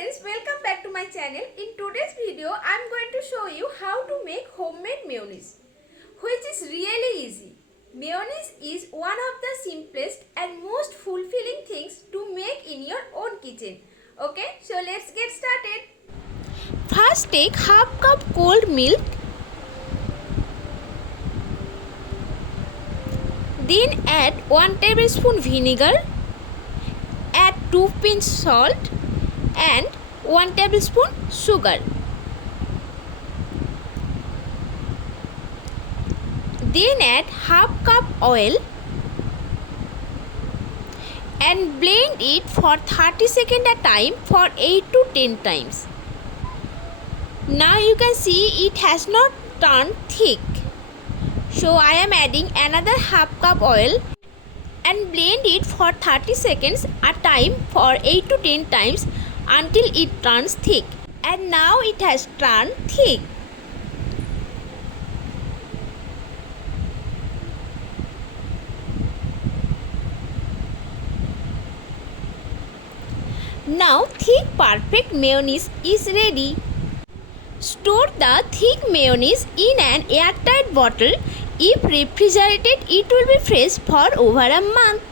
friends, welcome back to my channel. In today's video, I am going to show you how to make homemade mayonnaise, which is really easy. Mayonnaise is one of the simplest and most fulfilling things to make in your own kitchen. Okay, so let's get started. First, take half cup cold milk. Then add 1 tablespoon vinegar. Add 2 pinch salt and 1 tablespoon sugar. Then add half cup oil and blend it for 30 seconds at a time for 8 to 10 times. Now you can see it has not turned thick. So I am adding another half cup oil and blend it for 30 seconds at a time for 8 to 10 times until it turns thick. And now it has turned thick. Now thick perfect mayonnaise is ready. Store the thick mayonnaise in an airtight bottle. If refrigerated, it will be fresh for over a month.